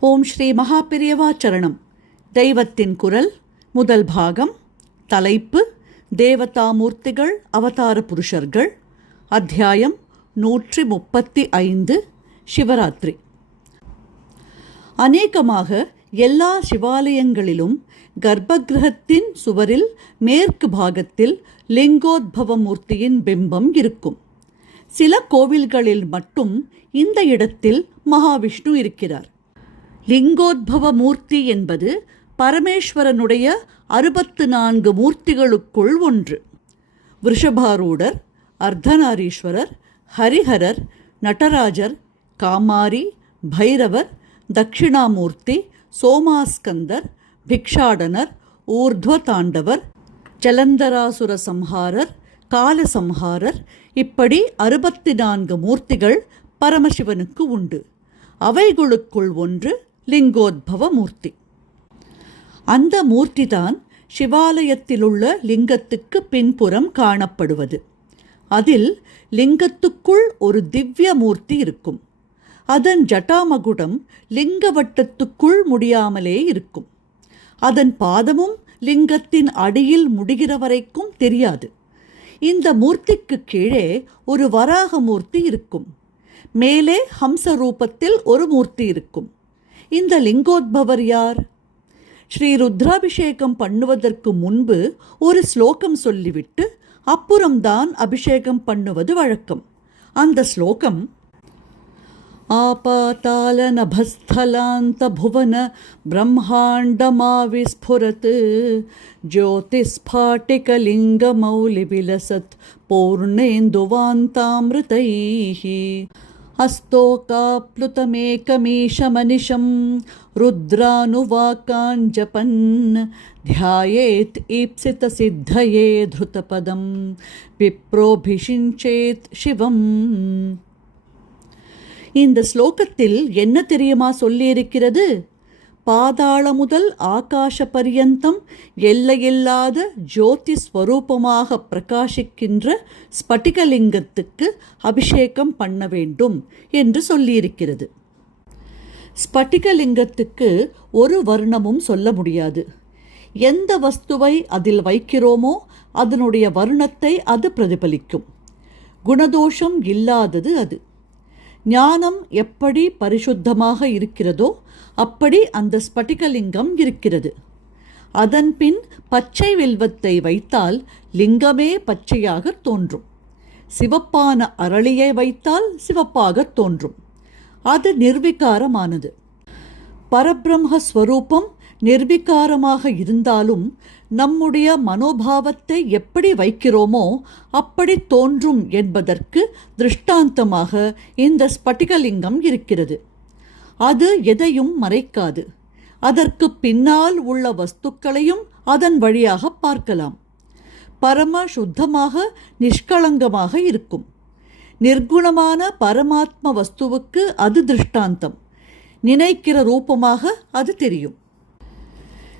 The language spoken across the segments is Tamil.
ஓம் ஸ்ரீ மகாபிரியவா சரணம். தெய்வத்தின் குரல் முதல் பாகம் தலைப்பு தேவதாமூர்த்திகள் அவதார புருஷர்கள் அத்தியாயம் நூற்றி முப்பத்தி ஐந்து சிவராத்திரி. அநேகமாக எல்லா சிவாலயங்களிலும் கர்ப்பகிரகத்தின் சுவரில் மேற்கு பாகத்தில் லிங்கோத்பவ மூர்த்தியின் பிம்பம் இருக்கும். சில கோவில்களில் மட்டும் இந்த இடத்தில் மகாவிஷ்ணு இருக்கிறார். லிங்கோத்பவ மூர்த்தி என்பது பரமேஸ்வரனுடைய அறுபத்து நான்கு மூர்த்திகளுக்குள் ஒன்று. விருஷபாரூடர் அர்த்தநாரீஸ்வரர் ஹரிஹரர் நடராஜர் காமாரி பைரவர் தட்சிணாமூர்த்தி சோமாஸ்கந்தர் பிக்ஷாடனர் ஊர்த்வ தாண்டவர் ஜலந்தராசுர சம்ஹாரர் காலசம்ஹாரர் இப்படி அறுபத்தி நான்கு மூர்த்திகள் பரமசிவனுக்கு உண்டு. அவைகளுக்குள் ஒன்று லிங்கோத்பவ மூர்த்தி அந்த மூர்த்திதான் சிவாலயத்திலுள்ள லிங்கத்துக்கு பின்புறம் காணப்படுவது. அதில் லிங்கத்துக்குள் ஒரு திவ்ய மூர்த்தி இருக்கும். அதன் ஜட்டாமகுடம் லிங்கவட்டத்துக்குள் முடியாமலே இருக்கும். அதன் பாதமும் லிங்கத்தின் அடியில் முடிகிற வரைக்கும் தெரியாது. இந்த மூர்த்திக்கு கீழே ஒரு வராக மூர்த்தி இருக்கும். மேலே ஹம்ச ரூபத்தில் ஒரு மூர்த்தி இருக்கும். இந்த லிங்கோத்பவர் யார் ஸ்ரீ ருத்ராபிஷேகம் பண்ணுவதற்கு முன்பு ஒரு ஸ்லோகம் சொல்லிவிட்டு அப்புறம்தான் அபிஷேகம் பண்ணுவது வழக்கம் அந்த ஸ்லோகம் आपातालनभस्थलान्तभुवन ब्रह्माण्डमाविस्फुरत् ज्योतिस्फाटिकलिङ्गमौलिविलसत् पूर्णेन्दुवान्तामृतैः हस्तोकाप्लुतमेकमीशमनिशं रुद्रानुवाकाञ्जपन् ध्यायेत् ईप्सितसिद्धये धृतपदं विप्रोभिषिञ्चेत् शिवम् இந்த ஸ்லோகத்தில் என்ன தெரியுமா சொல்லியிருக்கிறது பாதாள முதல் ஆகாஷ பரியந்தம் எல்லையில்லாத ஜோதி ஸ்வரூபமாக பிரகாசிக்கின்ற ஸ்பட்டிகலிங்கத்துக்கு அபிஷேகம் பண்ண வேண்டும் என்று சொல்லியிருக்கிறது. ஸ்பட்டிகலிங்கத்துக்கு ஒரு வர்ணமும் சொல்ல முடியாது. எந்த வஸ்துவை அதில் வைக்கிறோமோ அதனுடைய வர்ணத்தை அது பிரதிபலிக்கும். குணதோஷம் இல்லாதது அது. ஞானம் எப்படி பரிசுத்தமாக இருக்கிறதோ அப்படி அந்த ஸ்பட்டிகலிங்கம் இருக்கிறது. அதன்பின் பச்சை வெல்வத்தை வைத்தால் லிங்கமே பச்சையாக தோன்றும். சிவப்பான அரளியை வைத்தால் சிவப்பாக தோன்றும். அது நிர்விகாரமானது. பரபிரம்மஸ்வரூபம் நிர்விகாரமாக இருந்தாலும் நம்முடைய மனோபாவத்தை எப்படி வைக்கிறோமோ அப்படி தோன்றும் என்பதற்கு திருஷ்டாந்தமாக இந்த ஸ்பட்டிகலிங்கம் இருக்கிறது. அது எதையும் மறைக்காது. அதற்கு பின்னால் உள்ள வஸ்துக்களையும் அதன் வழியாக பார்க்கலாம். பரம சுத்தமாக நிஷ்களங்கமாக இருக்கும். நிர்குணமான பரமாத்ம வஸ்துவுக்கு அது திருஷ்டாந்தம். நினைக்கிற ரூபமாக அது தெரியும்.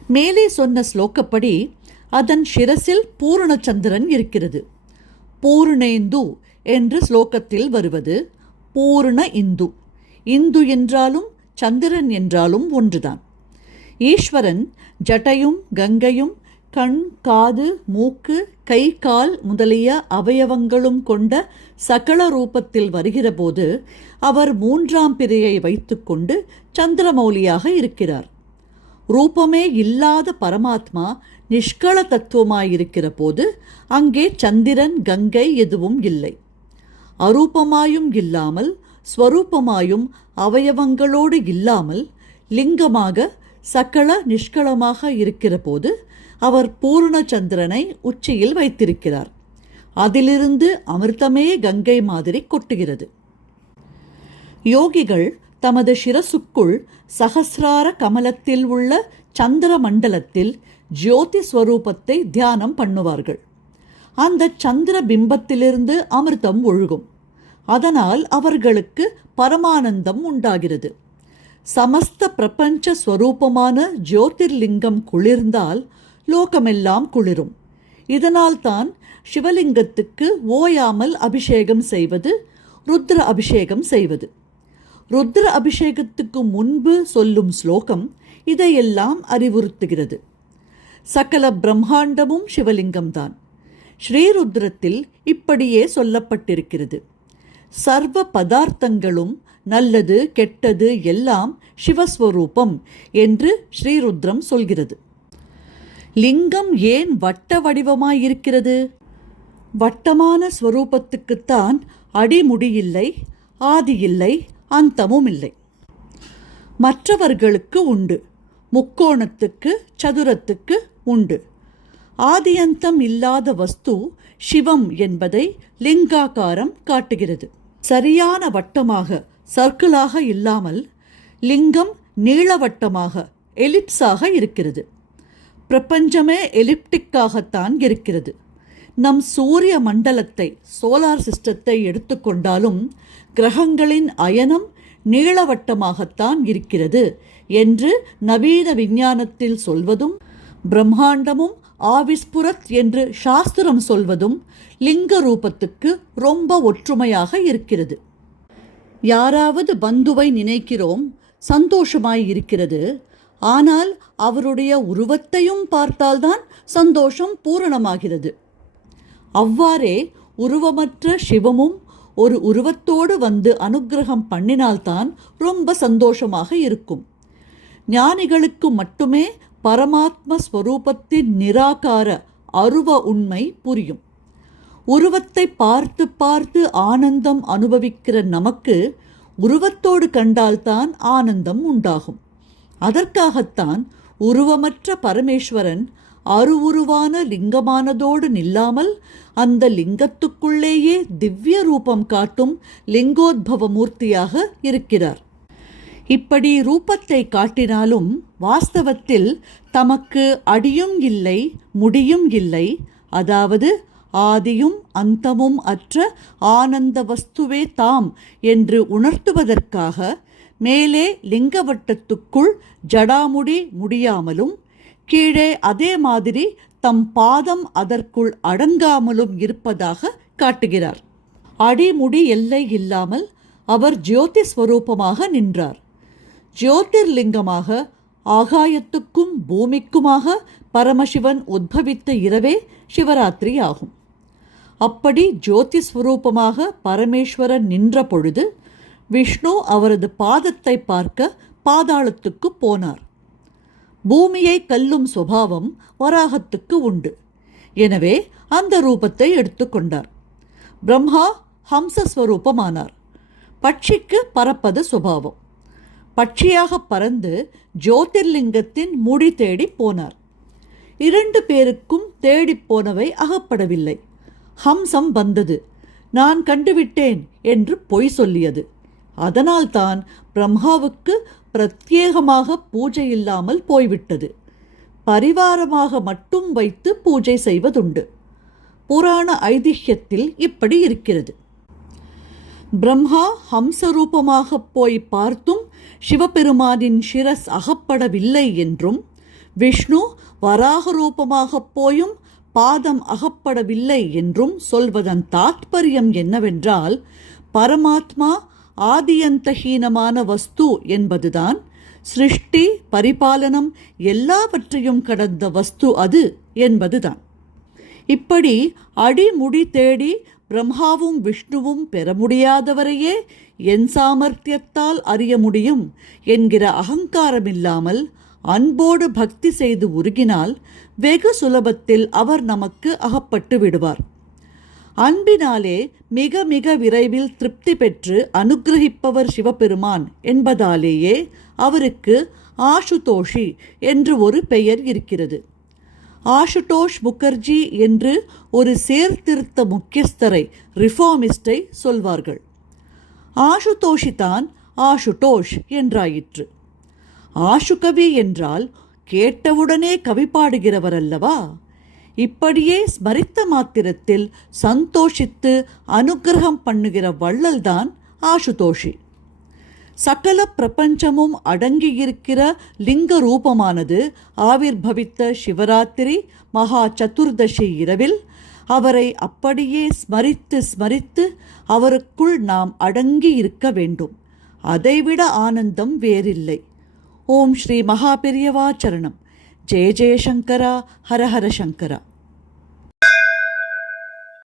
மேலே சொன்ன ஸ்லோகப்படி அதன் சிரசில் பூரணச்சந்திரன் இருக்கிறது. பூர்ணேந்து என்று ஸ்லோகத்தில் வருவது பூர்ண இந்து. இந்து என்றாலும் சந்திரன் என்றாலும் ஒன்றுதான். ஈஸ்வரன் ஜட்டையும் கங்கையும் கண் காது மூக்கு கை கால் முதலிய அவயவங்களும் கொண்ட சகல ரூபத்தில் வருகிறபோது அவர் மூன்றாம் பிறையை வைத்துக்கொண்டு சந்திரமௌலியாக இருக்கிறார். ரூபமே இல்லாத பரமாத்மா நிஷ்கள தத்துவமாயிருக்கிற போது அங்கே சந்திரன் கங்கை எதுவும் இல்லை. அரூபமாயும் இல்லாமல் ஸ்வரூபமாயும் அவயவங்களோடு இல்லாமல் லிங்கமாக சகல நிஷ்களமாக இருக்கிற போது அவர் பூர்ணச்சந்திரனை உச்சியில் வைத்திருக்கிறார். அதிலிருந்து அமிர்தமே கங்கை மாதிரி கொட்டுகிறது. யோகிகள் தமது சிரசுக்குள் சகசிரார கமலத்தில் உள்ள சந்திர மண்டலத்தில் ஜோதி ஸ்வரூபத்தை தியானம் பண்ணுவார்கள். அந்த சந்திர பிம்பத்திலிருந்து அமிர்தம் ஒழுகும். அதனால் அவர்களுக்கு பரமானந்தம் உண்டாகிறது. சமஸ்த பிரபஞ்ச ஸ்வரூபமான ஜோதிர்லிங்கம் குளிர்ந்தால் லோகமெல்லாம் குளிரும். இதனால்தான் சிவலிங்கத்துக்கு ஓயாமல் அபிஷேகம் செய்வது ருத்ர அபிஷேகம் செய்வது. ருத்ர அபிஷேகத்துக்கு முன்பு சொல்லும் ஸ்லோகம் இதையெல்லாம் அறிவுறுத்துகிறது. சகல பிரம்மாண்டமும் சிவலிங்கம்தான். ஸ்ரீருத்ரத்தில் இப்படியே சொல்லப்பட்டிருக்கிறது. சர்வ பதார்த்தங்களும் நல்லது கெட்டது எல்லாம் சிவஸ்வரூபம் என்று ஸ்ரீருத்ரம் சொல்கிறது. லிங்கம் ஏன் வட்ட வடிவமாயிருக்கிறது? வட்டமான ஸ்வரூபத்துக்குத்தான் அடிமுடியில்லை ஆதியில்லை ஆதி இல்லை அந்தமும் இல்லை மற்றவர்களுக்கு உண்டு. முக்கோணத்துக்கு சதுரத்துக்கு உண்டு. ஆதியந்தம் இல்லாத வஸ்து சிவம் என்பதை லிங்காகாரம் காட்டுகிறது. சரியான வட்டமாக சர்க்கிளாக இல்லாமல் லிங்கம் நீளவட்டமாக எலிப்ஸாக இருக்கிறது. பிரபஞ்சமே எலிப்டிக்காகத்தான் இருக்கிறது. நம் சூரிய மண்டலத்தை சோலார் சிஸ்டத்தை எடுத்துக்கொண்டாலும் கிரகங்களின் அயனம் நீளவட்டமாகத்தான் இருக்கிறது என்று நவீன விஞ்ஞானத்தில் சொல்வதும் பிரம்மாண்டமும் ஆவிஸ்புரத் என்று சாஸ்திரம் சொல்வதும் லிங்க ரூபத்துக்கு ரொம்ப ஒற்றுமையாக இருக்கிறது. யாராவது பந்துவை நினைக்கிறோம் சந்தோஷமாய் இருக்கிறது. ஆனால் அவருடைய உருவத்தையும் பார்த்தால்தான் சந்தோஷம் பூரணமாகிறது. அவ்வாறே உருவமற்ற சிவமும் ஒரு உருவத்தோடு வந்து அனுக்கிரகம் பண்ணினால்தான் ரொம்ப சந்தோஷமாக இருக்கும். ஞானிகளுக்கு மட்டுமே பரமாத்ம ஸ்வரூபத்தின் நிராகார அருவ உண்மை புரியும். உருவத்தை பார்த்து பார்த்து ஆனந்தம் அனுபவிக்கிற நமக்கு உருவத்தோடு கண்டால்தான் ஆனந்தம் உண்டாகும். அதற்காகத்தான் உருவமற்ற பரமேஸ்வரன் அருவுருவான லிங்கமானதோடு நில்லாமல் அந்த லிங்கத்துக்குள்ளேயே திவ்ய ரூபம் காட்டும் லிங்கோத்பவ மூர்த்தியாக இருக்கிறார். இப்படி ரூபத்தை காட்டினாலும் வாஸ்தவத்தில் தமக்கு அடியும் இல்லை முடியும் இல்லை. அதாவது ஆதியும் அந்தமும் அற்ற ஆனந்த வஸ்துவே தாம் என்று உணர்த்துவதற்காக மேலே லிங்கவட்டத்துக்குள் ஜடாமுடி முடியாமலும் கீழே அதே மாதிரி தம் பாதம் அதற்குள் அடங்காமலும் இருப்பதாக காட்டுகிறார். அடிமுடி எல்லை இல்லாமல் அவர் ஜோதி ஸ்வரூபமாக நின்றார். ஜோதிர்லிங்கமாக ஆகாயத்துக்கும் பூமிக்குமாக பரமசிவன் உத்பவித்த இரவே சிவராத்திரி ஆகும். அப்படி ஜோதி ஸ்வரூபமாக பரமேஸ்வரன் நின்ற பொழுது விஷ்ணு அவரது பாதத்தை பார்க்க பாதாளத்துக்கு போனார். பூமியை கல்லும் சுபாவம் வராகத்துக்கு உண்டு. எனவே அந்த ரூபத்தை எடுத்துக்கொண்டார் பிரம்மா ஹம்சஸ்வரூபமானார். பட்சிக்கு பறப்பது சுபாவம். பட்சியாக பறந்து ஜோதிர்லிங்கத்தின் முடி தேடி போனார். இரண்டு பேருக்கும் தேடிப் போனவை அகப்படவில்லை. ஹம்சம் வந்தது. நான் கண்டுவிட்டேன் என்று பொய் சொல்லியது. அதனால்தான் பிரம்மாவுக்கு பிரத்யேகமாக பூஜை இல்லாமல் போய்விட்டது. பரிவாரமாக மட்டும் வைத்து பூஜை செய்வதுண்டு. புராண ஐதிஹ்யத்தில் இப்படி இருக்கிறது. பிரம்மா ஹம்சரூபமாக போய் பார்த்தும் சிவபெருமானின் சிரஸ் அகப்படவில்லை என்றும் விஷ்ணு வராக ரூபமாக போயும் பாதம் அகப்படவில்லை என்றும் சொல்வதன் தாத்பரியம் என்னவென்றால் பரமாத்மா ஆதியந்தஹீனமான வஸ்து என்பதுதான் சிருஷ்டி பரிபாலனம் எல்லாவற்றையும் கடந்த வஸ்து அது என்பதுதான். இப்படி அடிமுடி தேடி பிரம்மாவும் விஷ்ணுவும் பெற முடியாதவரையே என் சாமர்த்தியத்தால் அறிய முடியும் என்கிற அகங்காரமில்லாமல் அன்போடு பக்தி செய்து உருகினால் வெகு சுலபத்தில் அவர் நமக்கு அகப்பட்டு விடுவார். அன்பினாலே மிக மிக விரைவில் திருப்தி பெற்று அனுகிரகிப்பவர் சிவபெருமான் என்பதாலேயே அவருக்கு ஆஷுதோஷி என்று ஒரு பெயர் இருக்கிறது. ஆஷுதோஷ் முகர்ஜி என்று ஒரு சேர்த்திருத்த முக்கியஸ்தரை ரிஃபார்மிஸ்டை சொல்வார்கள். ஆஷுதோஷி தான் ஆஷுதோஷ் என்றாயிற்று. ஆஷுகவி என்றால் கேட்டவுடனே கவி பாடுகிறவர் அல்லவா இப்படியே ஸ்மரித்த மாத்திரத்தில் சந்தோஷித்து அனுக்கிரகம் பண்ணுகிற வள்ளல்தான் ஆசுதோஷி. சகல பிரபஞ்சமும் அடங்கியிருக்கிற லிங்க ரூபமானது ஆவிர்பவித்த சிவராத்திரி மகா சதுர்தசி இரவில் அவரை அப்படியே ஸ்மரித்து ஸ்மரித்து அவருக்குள் நாம் அடங்கி இருக்க வேண்டும். அதைவிட ஆனந்தம் வேறில்லை. ஓம் ஸ்ரீ மகாபெரியவாச்சரணம் சரணம். ஜெய ஜெயசங்கரா ஹரஹர சங்கரா.